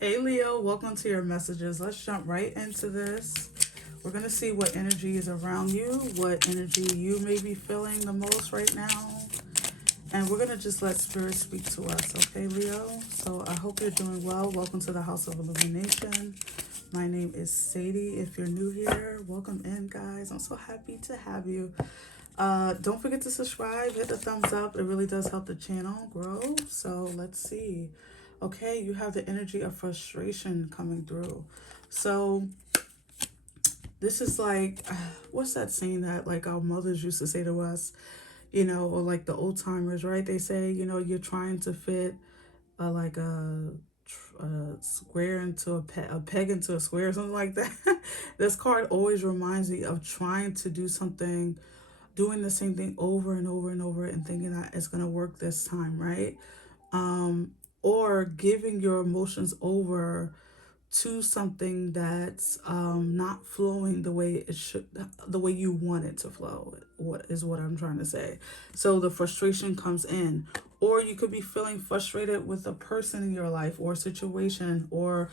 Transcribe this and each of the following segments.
Hey Leo, welcome to your messages. Let's jump right into this. We're going to see what energy is around you, what energy you may be feeling the most right now. And we're going to just let Spirit speak to us, okay, Leo? So I hope you're doing well. Welcome to the House of Illumination. My name is Sadie. If you're new here, welcome in, guys. I'm so happy to have you. Don't forget to subscribe, hit the thumbs up. It really does help the channel grow. So let's see. Okay, you have the energy of frustration coming through. So this is like, what's that saying that like our mothers used to say to us, or like the old timers, right? They say, you're trying to fit like a square into a peg into a square, or something like that. This card always reminds me of trying to do something, doing the same thing over and over and over and thinking that it's going to work this time, right? Or giving your emotions over to something that's not flowing the way it should, the way you want it to flow. What I'm trying to say. So the frustration comes in, or you could be feeling frustrated with a person in your life, or a situation, or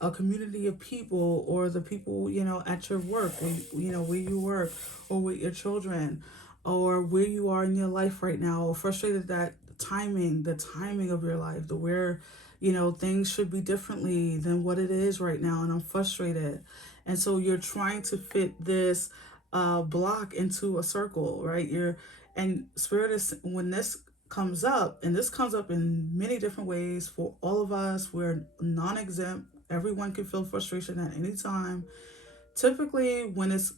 a community of people, or the people at your work, where you work, or with your children, or where you are in your life right now, or frustrated that the timing of your life, the where things should be differently than what it is right now, and I'm frustrated. And so you're trying to fit this block into a circle, right? And Spirit is, when this comes up, and this comes up in many different ways for all of us, we're non-exempt. Everyone can feel frustration at any time. Typically, when it's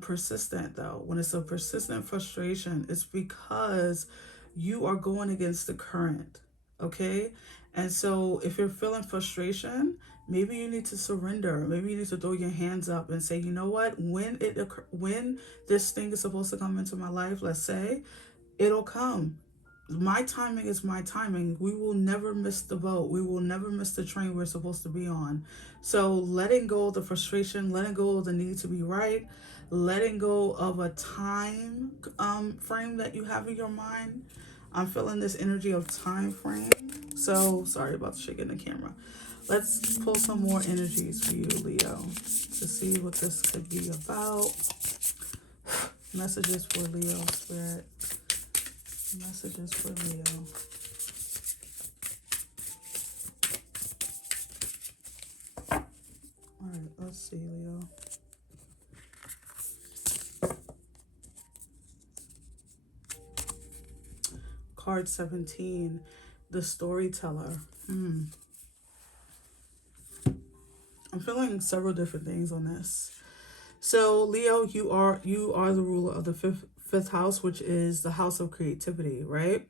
persistent, though, when it's a persistent frustration, it's because you are going against the current, okay? And so, if you're feeling frustration, maybe you need to surrender. Maybe you need to throw your hands up and say, you know what? When this thing is supposed to come into my life, let's say, it'll come. My timing is my timing. We will never miss the boat. We will never miss the train we're supposed to be on. So letting go of the frustration, letting go of the need to be right, letting go of a time frame that you have in your mind. I'm feeling this energy of time frame. So sorry about the shaking the camera. Let's pull some more energies for you, Leo, to see what this could be about. Messages for Leo, Spirit. Messages for Leo. All right, let's see, Leo. Card 17, the storyteller. I'm feeling several different things on this. So Leo, you are the ruler of the fifth house, which is the house of creativity, right?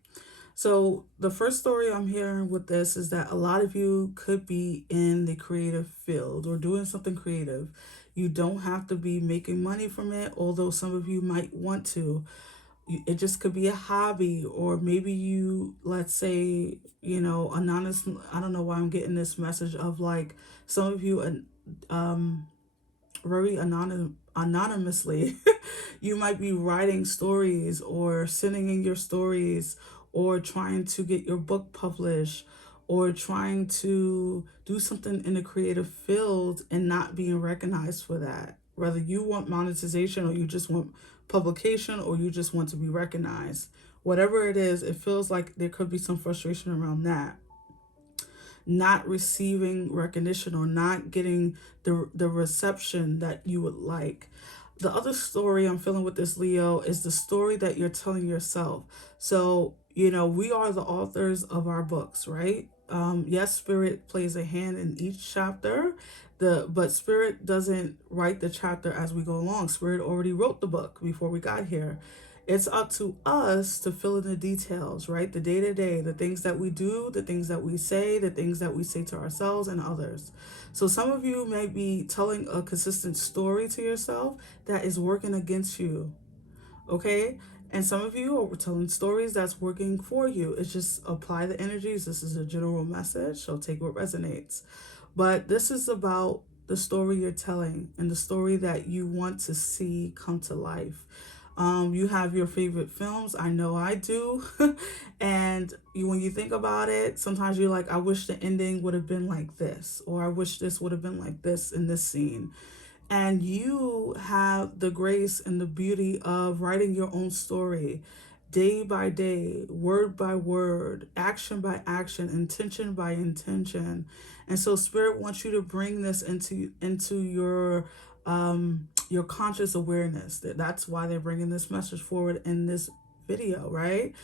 So the first story I'm hearing with this is that a lot of you could be in the creative field or doing something creative. You don't have to be making money from it, although some of you might want to. It just could be a hobby, or maybe you, let's say, anonymous. I don't know why I'm getting this message of like some of you very anonymously. You might be writing stories or sending in your stories, or trying to get your book published, or trying to do something in the creative field and not being recognized for that. Whether you want monetization, or you just want publication, or you just want to be recognized, whatever it is, it feels like there could be some frustration around that, not receiving recognition, or not getting the reception that you would like. The other story I'm feeling with this, Leo, is the story that you're telling yourself. So, we are the authors of our books, right? Yes, Spirit plays a hand in each chapter. But Spirit doesn't write the chapter as we go along. Spirit already wrote the book before we got here. It's up to us to fill in the details, right? The day to day, the things that we do, the things that we say, the things that we say to ourselves and others. So some of you may be telling a consistent story to yourself that is working against you, okay? And some of you are telling stories that's working for you. It's just apply the energies. This is a general message, so take what resonates. But this is about the story you're telling and the story that you want to see come to life. You have your favorite films. I know I do. And when you think about it, sometimes you're like, I wish the ending would have been like this, or I wish this would have been like this in this scene. And you have the grace and the beauty of writing your own story day by day, word by word, action by action, intention by intention. And so Spirit wants you to bring this into your conscious awareness. That's why they're bringing this message forward in this video, right?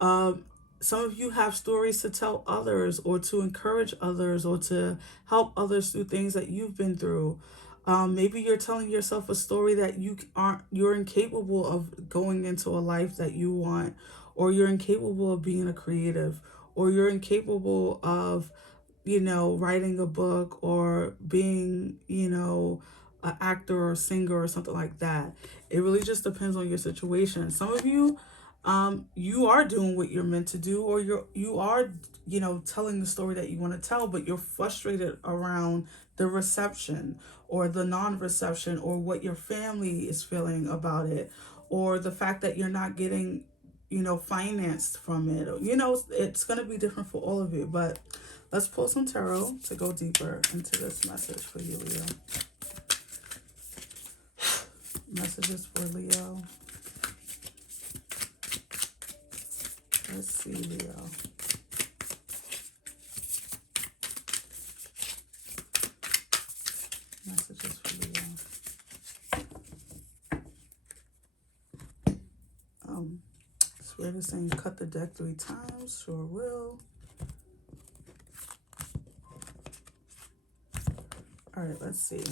Um, some of you have stories to tell others, or to encourage others, or to help others through things that you've been through. Maybe you're telling yourself a story that you're incapable of going into a life that you want, or you're incapable of being a creative, or you're incapable of, writing a book, or being, an actor or singer or something like that. It really just depends on your situation. Some of you, you are doing what you're meant to do, or you are, telling the story that you want to tell, but you're frustrated around the reception, or the non-reception, or what your family is feeling about it, or the fact that you're not getting, financed from it. It's going to be different for all of you, but let's pull some tarot to go deeper into this message for you, Leo. Messages for Leo. Let's see, Leo. Messages for Leo. Spirit is saying cut the deck 3 times. Sure will. All right, let's see.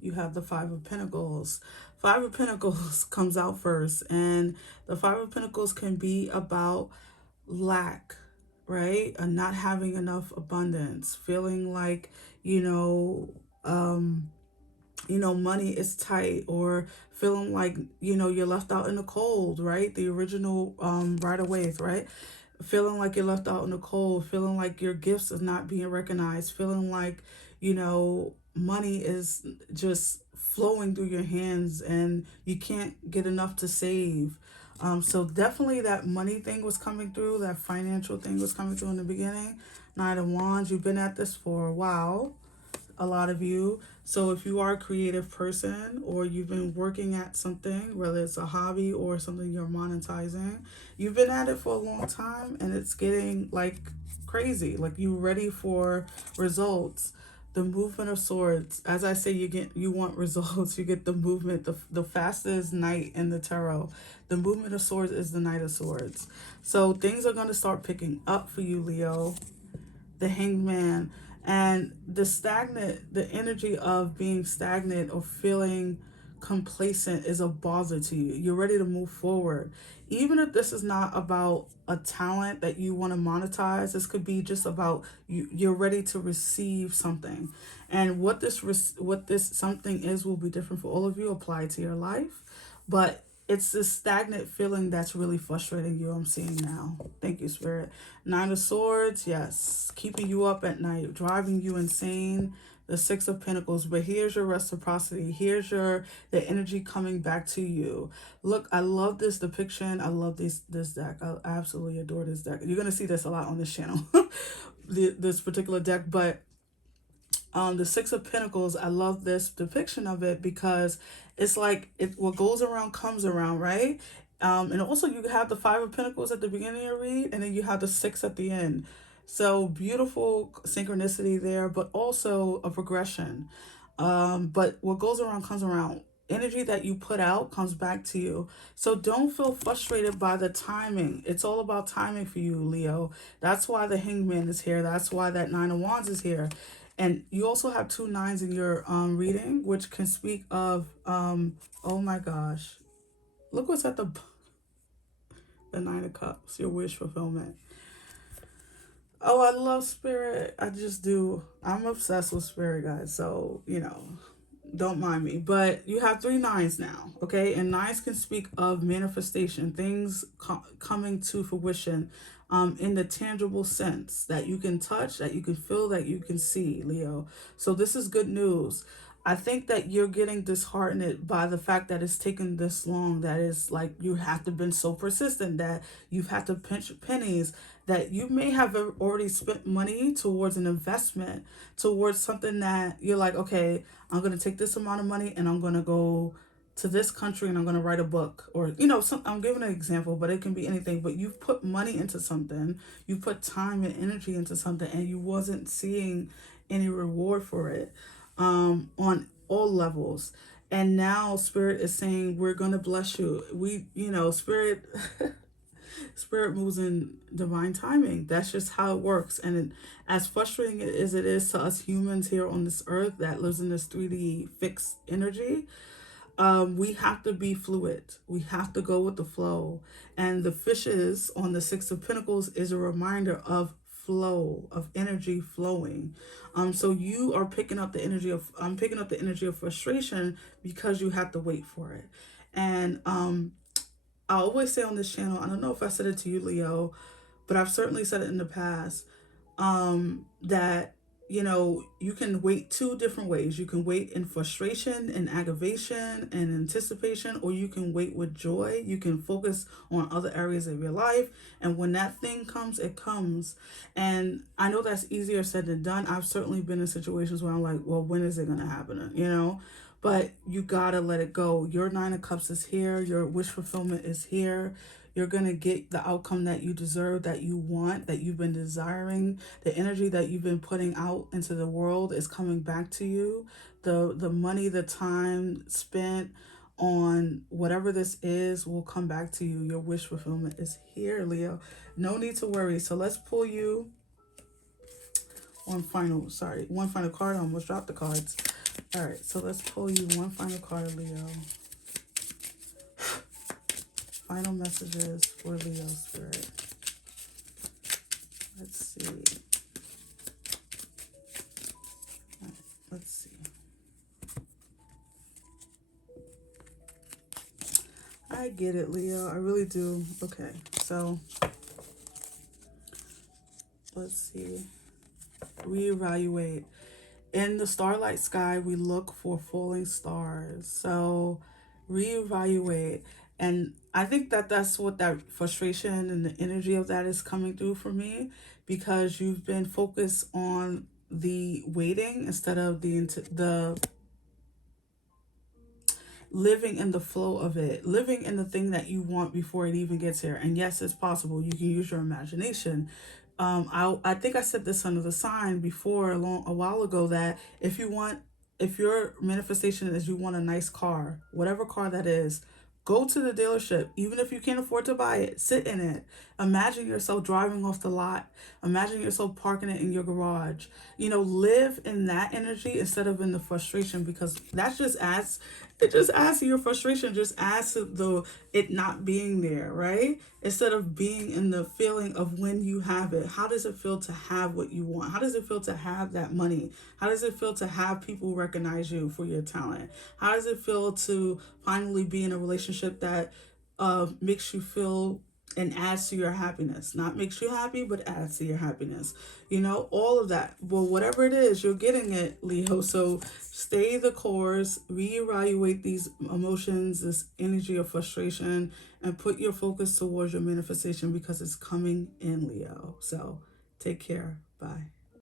You have the 5 of Pentacles. 5 of Pentacles comes out first, and the 5 of Pentacles can be about lack, right? And not having enough abundance, feeling like, money is tight, or feeling like, you're left out in the cold, right? The original Rider Waite, right? Feeling like you're left out in the cold, feeling like your gifts is not being recognized, feeling like, money is just flowing through your hands and you can't get enough to save. So definitely that money thing was coming through, that financial thing was coming through in the beginning. 9 of Wands, you've been at this for a while, a lot of you. So if you are a creative person, or you've been working at something, whether it's a hobby or something you're monetizing, you've been at it for a long time, and it's getting like crazy, like you're ready for results. The movement of swords, as I say, you want results, you get the movement. The fastest knight in the tarot, the movement of swords is the Knight of Swords. So things are going to start picking up for you, Leo. The Hanged Man. And the energy of being stagnant or feeling complacent is a bother to you. You're ready to move forward. Even if this is not about a talent that you want to monetize, this could be just about you're ready to receive something. And what this something is will be different for all of you, applied to your life. But it's this stagnant feeling that's really frustrating you, I'm seeing now. Thank you, Spirit. 9 of Swords, yes. Keeping you up at night, driving you insane. The 6 of Pentacles. But here's your reciprocity. Here's the energy coming back to you. Look, I love this depiction. I love this deck. I absolutely adore this deck. You're going to see this a lot on this channel. This particular deck. But the 6 of Pentacles, I love this depiction of it, because it's like what goes around comes around, right? And also you have the 5 of Pentacles at the beginning of your read, and then you have the 6 at the end. So beautiful synchronicity there, but also a progression. But what goes around comes around. Energy that you put out comes back to you. So don't feel frustrated by the timing. It's all about timing for you, Leo. That's why the Hanged Man is here. That's why that 9 of Wands is here. And you also have 2 9s in your reading, which can speak of, oh my gosh. Look what's at the 9 of Cups, your wish fulfillment. Oh, I love Spirit. I just do. I'm obsessed with Spirit, guys. So, don't mind me. But you have 3 9s now, okay? And 9s can speak of manifestation, things coming to fruition in the tangible sense that you can touch, that you can feel, that you can see, Leo. So this is good news. I think that you're getting disheartened by the fact that it's taken this long, that is like you have to been so persistent, that you've had to pinch pennies, that you may have already spent money towards an investment, towards something that you're like, okay, I'm going to take this amount of money and I'm going to go to this country and I'm going to write a book, or I'm giving an example, but it can be anything. But you've put money into something, you put time and energy into something, and you wasn't seeing any reward for it, on all levels. And now Spirit is saying, we're going to bless you. Spirit Spirit moves in divine timing. That's just how it works. And as frustrating as it is to us humans here on this earth that lives in this 3D fixed energy, we have to be fluid. We have to go with the flow. And the fishes on the Six of Pentacles is a reminder of flow, of energy flowing. So you are picking up the energy of, I'm picking up the energy of frustration because you have to wait for it. And I always say on this channel, I don't know if I said it to you, Leo, but I've certainly said it in the past, that you can wait two different ways. You can wait in frustration and aggravation and anticipation, or you can wait with joy. You can focus on other areas of your life, and when that thing comes, it comes. And I know that's easier said than done. I've certainly been in situations where I'm like, well, when is it going to happen? But you gotta let it go. Your Nine of Cups is here. Your wish fulfillment is here. You're going to get the outcome that you deserve, that you want, that you've been desiring. The energy that you've been putting out into the world is coming back to you. The money, the time spent on whatever this is will come back to you. Your wish fulfillment is here, Leo. No need to worry. So let's pull you one final card. I almost dropped the cards. All right, so let's pull you one final card, Leo. Final messages for Leo Spirit. Let's see. All right, let's see. I get it, Leo. I really do. Okay, so let's see. Reevaluate. In the starlight sky, we look for falling stars. So reevaluate. And I think that that's what that frustration and the energy of that is coming through for me, because you've been focused on the waiting instead of the living in the flow of it, living in the thing that you want before it even gets here. And yes, it's possible. You can use your imagination. I think I said this under the sign before a while ago, that if your manifestation is you want a nice car, whatever car that is, go to the dealership. Even if you can't afford to buy it, sit in it. Imagine yourself driving off the lot. Imagine yourself parking it in your garage. Live in that energy instead of in the frustration, because that just adds to your frustration, just adds to it not being there, right? Instead of being in the feeling of when you have it. How does it feel to have what you want? How does it feel to have that money? How does it feel to have people recognize you for your talent? How does it feel to finally be in a relationship that makes you feel and adds to your happiness? Not makes you happy, but adds to your happiness. All of that. Well, whatever it is, you're getting it, Leo. So stay the course, reevaluate these emotions, this energy of frustration, and put your focus towards your manifestation, because it's coming in, Leo. So take care. Bye.